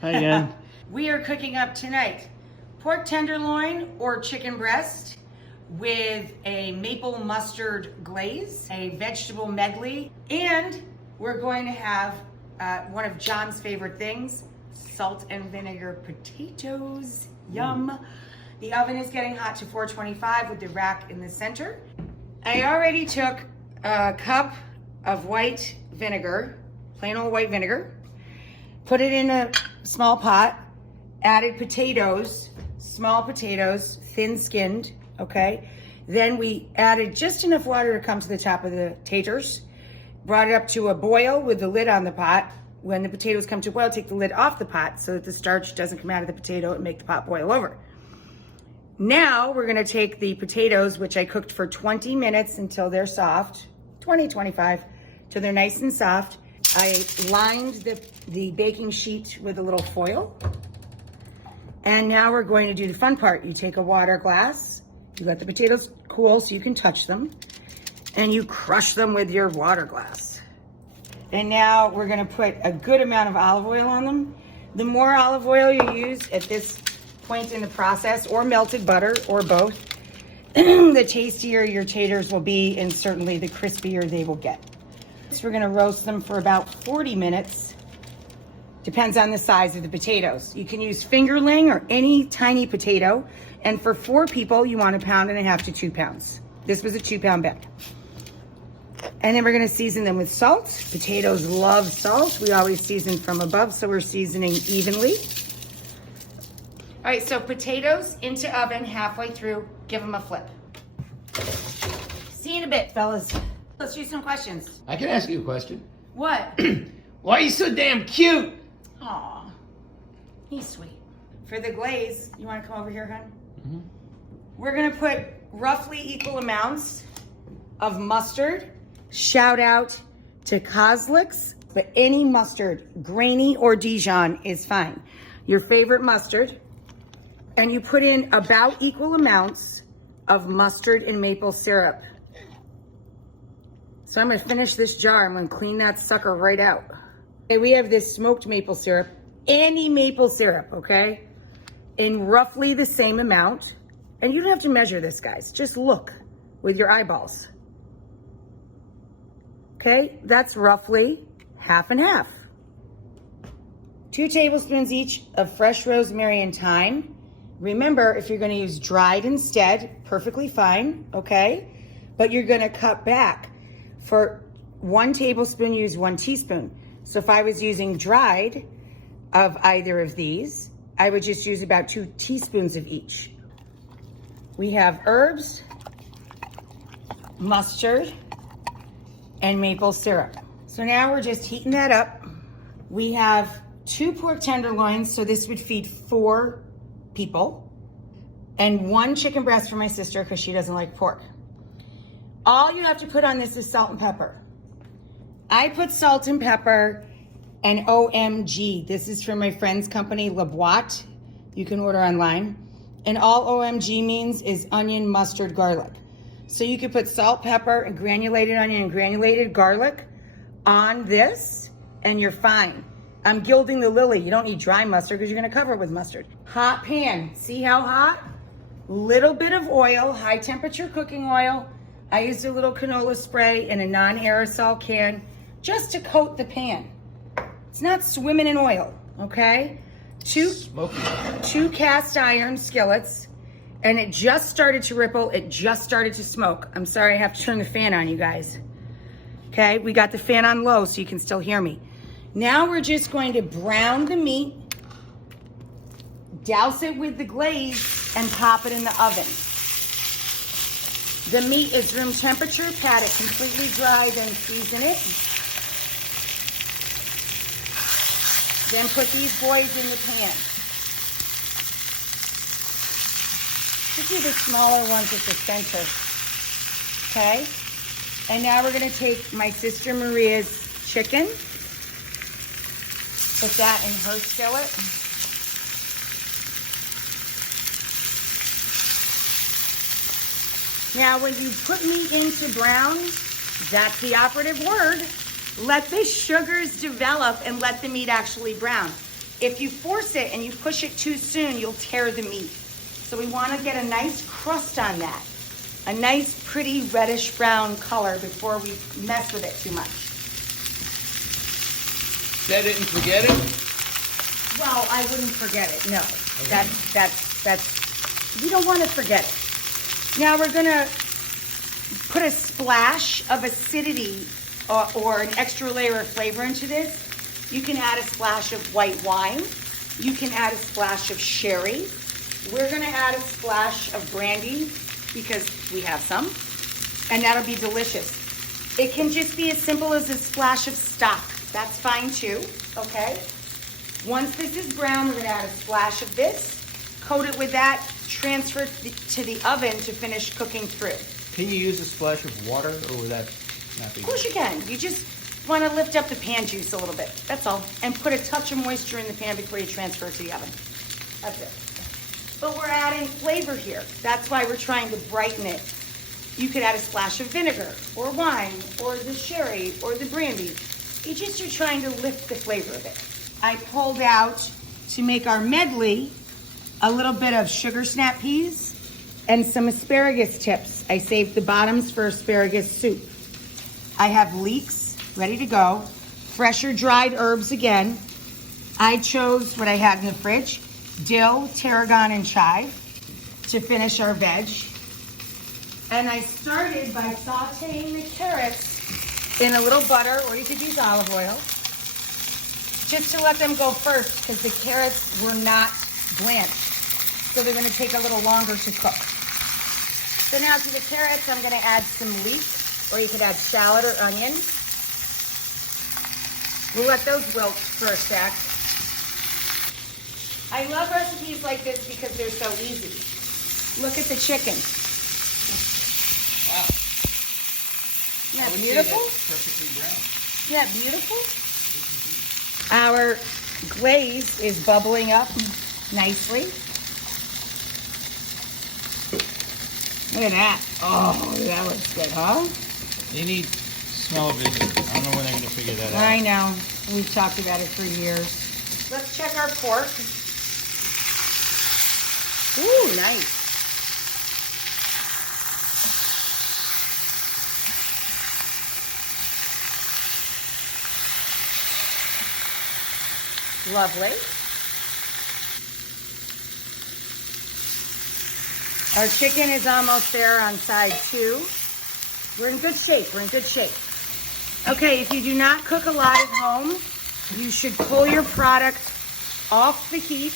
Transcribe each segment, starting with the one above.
Hi again. We are cooking up tonight pork tenderloin or chicken breast with a maple mustard glaze, a vegetable medley, and we're going to have one of John's favorite things, salt and vinegar potatoes. Yum. The oven is getting hot to 425 with the rack in the center. I already took a cup of white vinegar, plain old white vinegar, put it in a small pot, added potatoes, small potatoes, thin-skinned, okay? Then we added just enough water to come to the top of the taters, brought it up to a boil with the lid on the pot. When the potatoes come to a boil, take the lid off the pot so that the starch doesn't come out of the potato and make the pot boil over. Now we're gonna take the potatoes, which I cooked for 20 minutes until they're soft, 25, till they're nice and soft. I lined the baking sheet with a little foil. And now we're going to do the fun part. You take a water glass, you let the potatoes cool so you can touch them, and you crush them with your water glass. And now we're gonna put a good amount of olive oil on them. The more olive oil you use at this point in the process, or melted butter, or both, the tastier your taters will be, and certainly the crispier they will get. So we're gonna roast them for about 40 minutes. Depends on the size of the potatoes. You can use fingerling or any tiny potato. And for 4 people, you want 1.5 pounds to 2 pounds. This was a 2-pound bag. And then we're gonna season them with salt. Potatoes love salt. We always season from above, so we're seasoning evenly. All right, so potatoes into oven halfway through. Give them a flip. See you in a bit, fellas. Let's do some questions. I can ask you a question. What? Why are you so damn cute? Aw, he's sweet. For the glaze, you wanna come over here, hon? Mm-hmm. We're gonna put roughly equal amounts of mustard. Shout out to Kozlik's, but any mustard, grainy or Dijon is fine. Your favorite mustard. And you put in about equal amounts of mustard and maple syrup. So I'm gonna finish this jar. I'm gonna clean that sucker right out. Okay, we have this smoked maple syrup, any maple syrup, okay? In roughly the same amount. And you don't have to measure this, guys. Just look with your eyeballs. Okay, that's roughly half and half. 2 tablespoons each of fresh rosemary and thyme. Remember, if you're gonna use dried instead, perfectly fine, okay? But you're gonna cut back. For 1 tablespoon, use 1 teaspoon. So if I was using dried of either of these, I would just use about 2 teaspoons of each. We have herbs, mustard, and maple syrup. So now we're just heating that up. We have 2 pork tenderloins, so this would feed 4 people, and 1 chicken breast for my sister because she doesn't like pork. All you have to put on this is salt and pepper. I put salt and pepper and OMG. This is from my friend's company, La Boite. You can order online. And all OMG means is onion, mustard, garlic. So you could put salt, pepper, and granulated onion and granulated garlic on this, and you're fine. I'm gilding the lily. You don't need dry mustard because you're gonna cover it with mustard. Hot pan, see how hot? Little bit of oil, high temperature cooking oil. I used a little canola spray in a non-aerosol can just to coat the pan. It's not swimming in oil, okay? 2 cast iron skillets, and it just started to ripple, it just started to smoke. I'm sorry, I have to turn the fan on, you guys. Okay, we got the fan on low so you can still hear me. Now we're just going to brown the meat, douse it with the glaze, and pop it in the oven. The meat is room temperature, pat it completely dry, then season it. Then put these boys in the pan. Just do the smaller ones at the center, okay? And now we're gonna take my sister Maria's chicken, put that in her skillet. Now, when you put meat into brown, that's the operative word. Let the sugars develop and let the meat actually brown. If you force it and you push it too soon, you'll tear the meat. So we want to get a nice crust on that. A nice, pretty reddish brown color before we mess with it too much. Set it and forget it? Well, I wouldn't forget it, no. That's, we don't want to forget it. Now we're gonna put a splash of acidity or an extra layer of flavor into this. You can add a splash of white wine. You can add a splash of sherry. We're gonna add a splash of brandy because we have some, and that'll be delicious. It can just be as simple as a splash of stock. That's fine too, okay? Once this is brown, we're gonna add a splash of this, coat it with that, transfer it to the oven to finish cooking through. Can you use a splash of water, or would that not be? Of course you can. You just wanna lift up the pan juice a little bit, that's all. And put a touch of moisture in the pan before you transfer it to the oven. That's it. But we're adding flavor here. That's why we're trying to brighten it. You could add a splash of vinegar, or wine, or the sherry, or the brandy. You just are trying to lift the flavor of it. I pulled out, to make our medley, a little bit of sugar snap peas and some asparagus tips. I saved the bottoms for asparagus soup. I have leeks ready to go. Fresh or dried herbs again. I chose what I had in the fridge. Dill, tarragon, and chive to finish our veg. And I started by sauteing the carrots in a little butter, or you could use olive oil, just to let them go first because the carrots were not blanched. So they're gonna take a little longer to cook. So now to the carrots, I'm gonna add some leek, or you could add shallot or onion. We'll let those wilt for a sec. I love recipes like this because they're so easy. Look at the chicken. Wow. Isn't that beautiful? Perfectly brown. Isn't that beautiful? Our glaze is bubbling up nicely. Look at that. Oh, that looks good, huh? They need smell-o-vision. I don't know when they're going to figure that out. I know. We've talked about it for years. Let's check our pork. Ooh, nice. Lovely. Our chicken is almost there on side 2. We're in good shape. We're in good shape. Okay, if you do not cook a lot at home, you should pull your product off the heat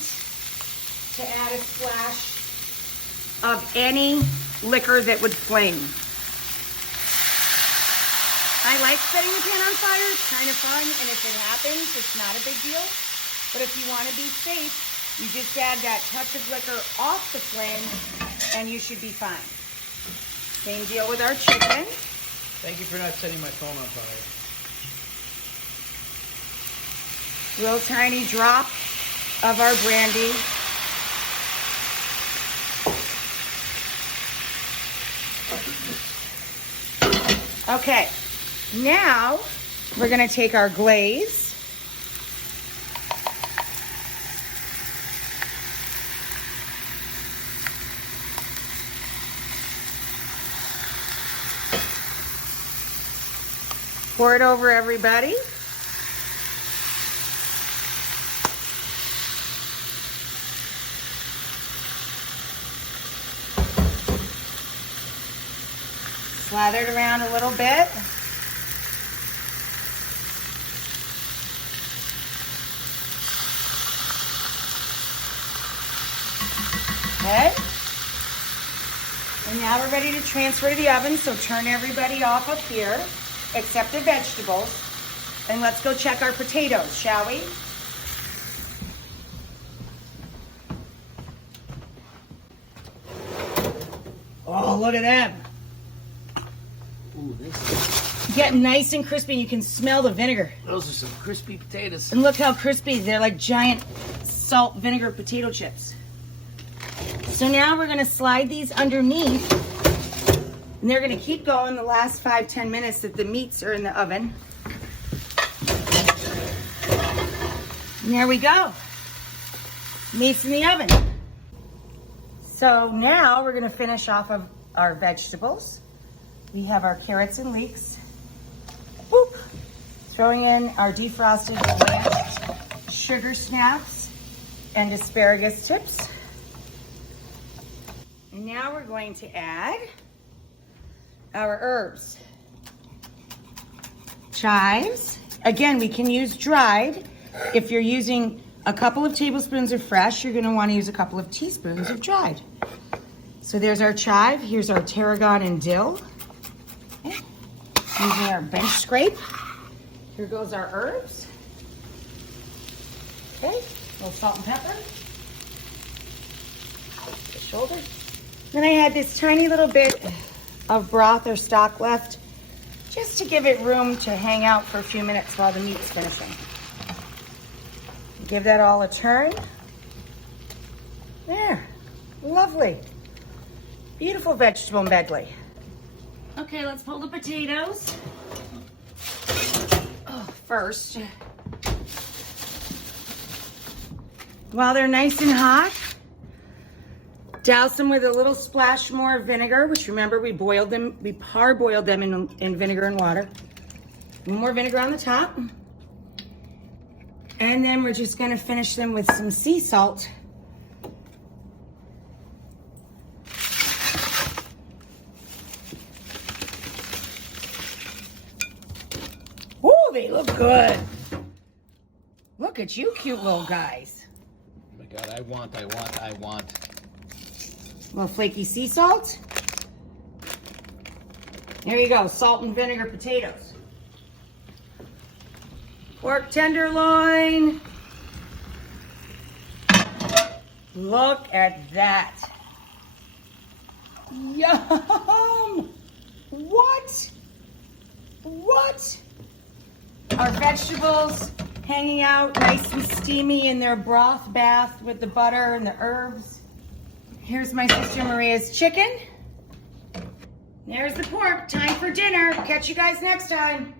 to add a splash of any liquor that would flame. I like setting the pan on fire. It's kind of fun, and if it happens, it's not a big deal. But if you want to be safe, you just add that touch of liquor off the flame, and you should be fine. Same deal with our chicken. Thank you for not setting my phone on fire. Real tiny drop of our brandy. Okay, now we're gonna take our glaze. Pour it over everybody. Slather it around a little bit. Okay. And now we're ready to transfer to the oven, so turn everybody off up here, except the vegetables. And let's go check our potatoes, shall we? Oh, look at them. Ooh, this is, Getting nice and crispy, and you can smell the vinegar. those are some crispy potatoes. And look how crispy. They're like giant salt vinegar potato chips. So now we're gonna slide these underneath, and they're gonna keep going the last 5-10 minutes that the meats are in the oven. And there we go. meat's in the oven. So now we're gonna finish off of our vegetables. We have our carrots and leeks. Boop. Throwing in our defrosted blanched sugar snaps and asparagus tips. And now we're going to add our herbs. Chives. Again, we can use dried. If you're using a couple of tablespoons of fresh, you're gonna wanna use a couple of teaspoons of dried. So there's our chive. Here's our tarragon and dill. Okay. Using our bench scrape. Here goes our herbs. Okay, a little salt and pepper. The shoulder. Then I had this tiny little bit of broth or stock left, just to give it room to hang out for a few minutes while the meat's finishing. Give that all a turn. There, lovely. Beautiful vegetable medley. Okay, let's pull the potatoes. Oh, first, while they're nice and hot, douse them with a little splash more of vinegar, which remember we boiled them, we parboiled them in vinegar and water. More vinegar on the top. And then we're just gonna finish them with some sea salt. Ooh, they look good. Look at you cute little guys. Oh my God, I want. A little flaky sea salt. There you go, salt and vinegar potatoes. Pork tenderloin. Look at that. Yum! What? What? Our vegetables hanging out nice and steamy in their broth bath with the butter and the herbs. Here's my sister Maria's chicken. There's the pork. Time for dinner. Catch you guys next time.